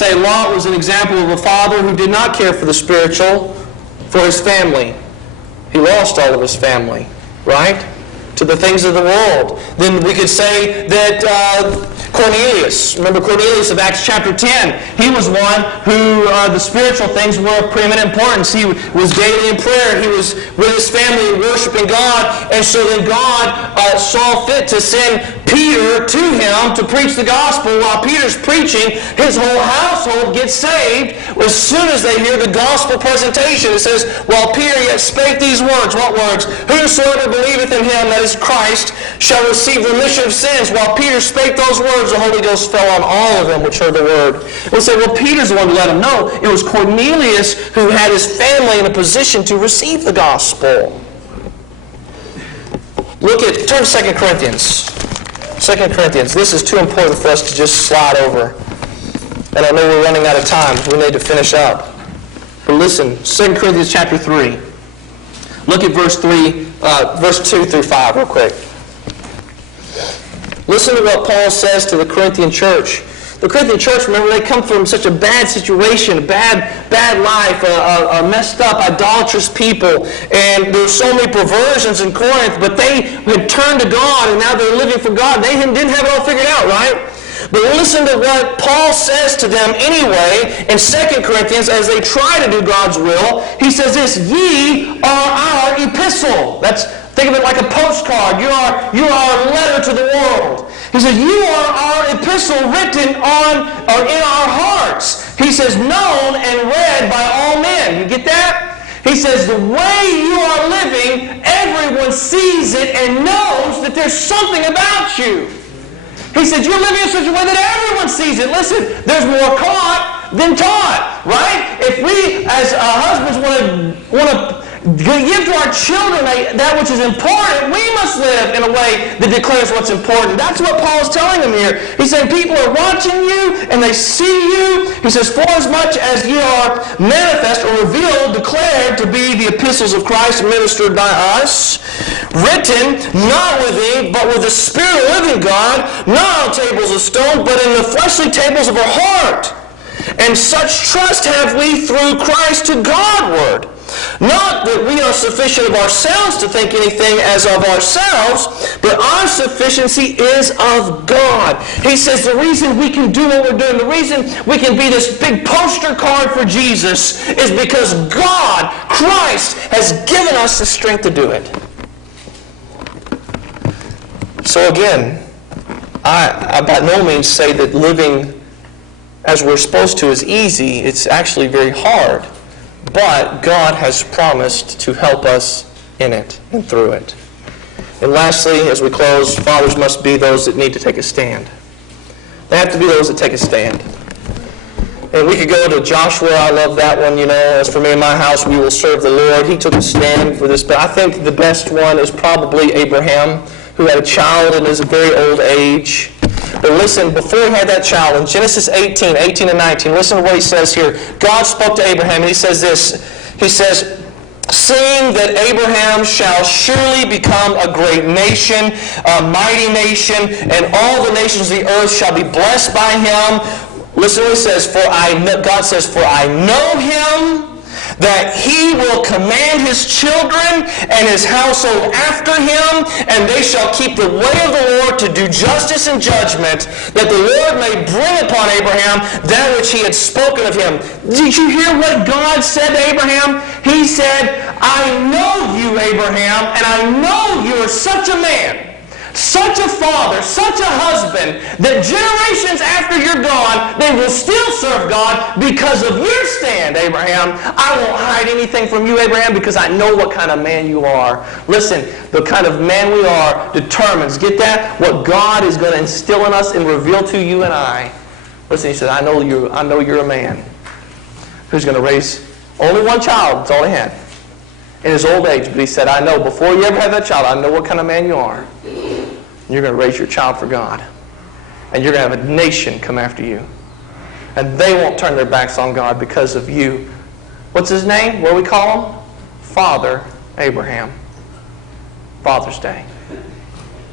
Say Lot was an example of a father who did not care for the spiritual, for his family. He lost all of his family, right? To the things of the world. Then we could say that Cornelius, remember Cornelius of Acts chapter 10, he was one who the spiritual things were of preeminent importance. He was daily in prayer. He was with his family worshiping God. And so then God saw fit to send Peter to him to preach the gospel. While Peter's preaching, his whole household gets saved as soon as they hear the gospel presentation. It says, while Peter yet spake these words. What words? Whosoever believeth in him, that is Christ, shall receive remission of sins. While Peter spake those words, the Holy Ghost fell on all of them which heard the word. We'll say, well, Peter's the one who let him know. It was Cornelius who had his family in a position to receive the gospel. Turn to 2 Corinthians. 2 Corinthians. This is too important for us to just slide over. And I know we're running out of time. We need to finish up. But listen, 2 Corinthians chapter 3. Look at verse 2 through 5 real quick. Listen to what Paul says to the Corinthian church. The Corinthian church, remember, they come from such a bad situation, a bad life, a messed up, idolatrous people. And there's so many perversions in Corinth, but they had turned to God, and now they're living for God. They didn't have it all figured out, right? But listen to what Paul says to them anyway in 2 Corinthians as they try to do God's will. He says this, ye are our epistle. Think of it like a postcard. You are a letter to the world. He says, you are our epistle written in our hearts. He says, known and read by all men. You get that? He says, the way you are living, everyone sees it and knows that there's something about you. He said, you're living in such a way that everyone sees it. Listen, there's more caught than taught, right? If we, as husbands, want to give to our children that which is important, we must live in a way that declares what's important. That's what Paul is telling them here. He's saying people are watching you and they see you. He says, for as much as ye are manifest or revealed, declared to be the epistles of Christ ministered by us, written not with ink, but with the Spirit of the living God, not on tables of stone, but in the fleshly tables of our heart. And such trust have we through Christ to Godward. Not that we are sufficient of ourselves to think anything as of ourselves, but our sufficiency is of God. He says the reason we can do what we're doing, the reason we can be this big poster card for Jesus is because God, Christ, has given us the strength to do it. So again, I by no means say that living as we're supposed to is easy. It's actually very hard. But God has promised to help us in it and through it. And lastly, as we close, fathers must be those that need to take a stand. They have to be those that take a stand. And we could go to Joshua. I love that one. As for me and my house, we will serve the Lord. He took a stand for this. But I think the best one is probably Abraham, who had a child in his very old age. But listen, before he had that child, in Genesis 18 and 19, listen to what he says here. God spoke to Abraham, and he says this. He says, seeing that Abraham shall surely become a great nation, a mighty nation, and all the nations of the earth shall be blessed by him. Listen to what he says. God says, for I know him, that he will command his children and his household after him, and they shall keep the way of the Lord to do justice and judgment, that the Lord may bring upon Abraham that which he had spoken of him. Did you hear what God said to Abraham? He said, I know you, Abraham, and I know you are such a man, such a father, such a husband, that generations after you're gone, they will still serve God because of your stand, Abraham. I won't hide anything from you, Abraham, because I know what kind of man you are. Listen, the kind of man we are determines, get that? What God is going to instill in us and reveal to you and I. Listen, he said, I know you're a man who's going to raise only one child. That's all he had in his old age. But he said, I know, before you ever have that child, I know what kind of man you are. You're going to raise your child for God. And you're going to have a nation come after you. And they won't turn their backs on God because of you. What's his name? What do we call him? Father Abraham. Father's Day.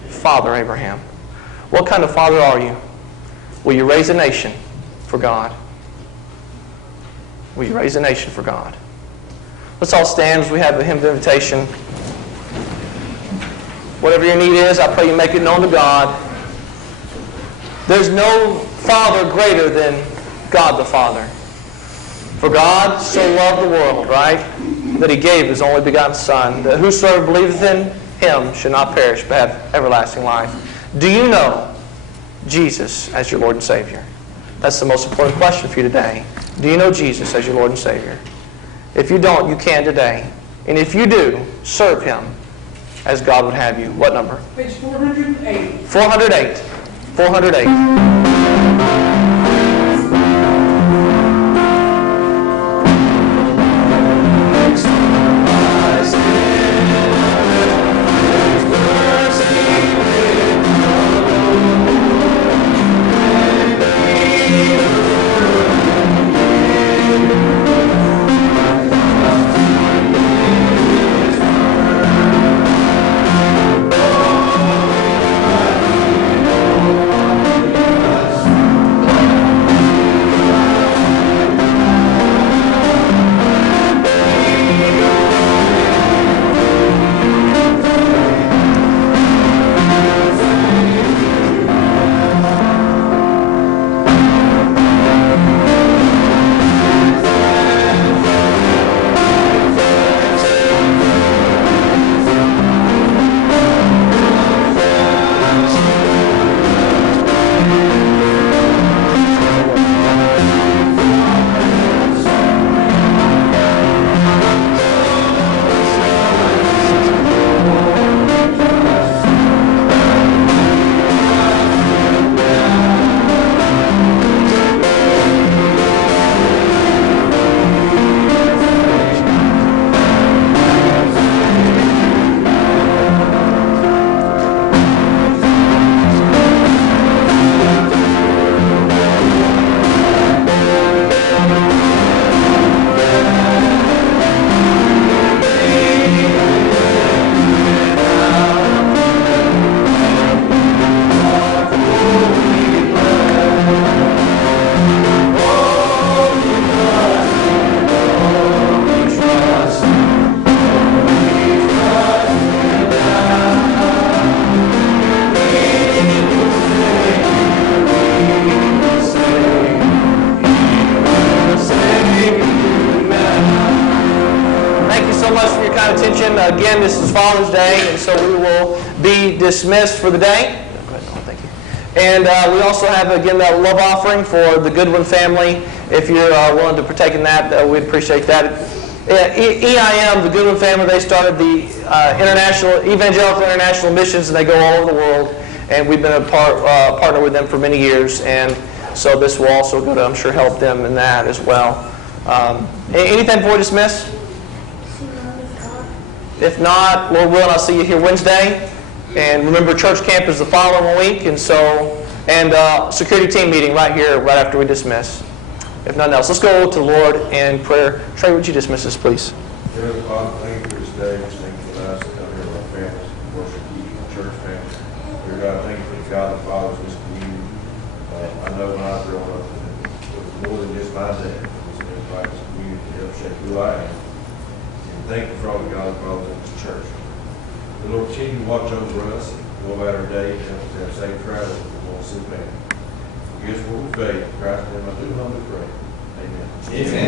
Father Abraham. What kind of father are you? Will you raise a nation for God? Will you raise a nation for God? Let's all stand as we have a hymn of invitation. Whatever your need is, I pray you make it known to God. There's no Father greater than God the Father. For God so loved the world, right, that He gave His only begotten Son, that whosoever believeth in Him should not perish but have everlasting life. Do you know Jesus as your Lord and Savior? That's the most important question for you today. Do you know Jesus as your Lord and Savior? If you don't, you can today. And if you do, serve Him as God would have you. What number? Page 408. 408. 408. Again, this is Father's Day, and so we will be dismissed for the day. Thank you. And we also have, again, that love offering for the Goodwin family. If you're willing to partake in that, we'd appreciate that. EIM, the Goodwin family, they started the Evangelical International Missions, and they go all over the world. And we've been a partner with them for many years, and so this will also go to, I'm sure, help them in that as well. Anything before we dismiss? If not, Lord willing, I'll see you here Wednesday. And remember, church camp is the following week, and security team meeting right here, right after we dismiss. If nothing else, let's go to the Lord in prayer. Trey, would you dismiss us, please? Dear Father, thank you for this day. Thank you for us to come here with our families, worship you, church family. Dear God, thank you for the God that fathers this community. I know when I was growing up, it was more than just my dad. It was everybody in this community to help shape who I am. And thank you for all the God that fathers in this church. The Lord, continue to watch over us and go about our day and help us to have safe travel if we want to see family. Forgive us what we faith. Christ, in my name, I do humbly pray. Amen. Amen.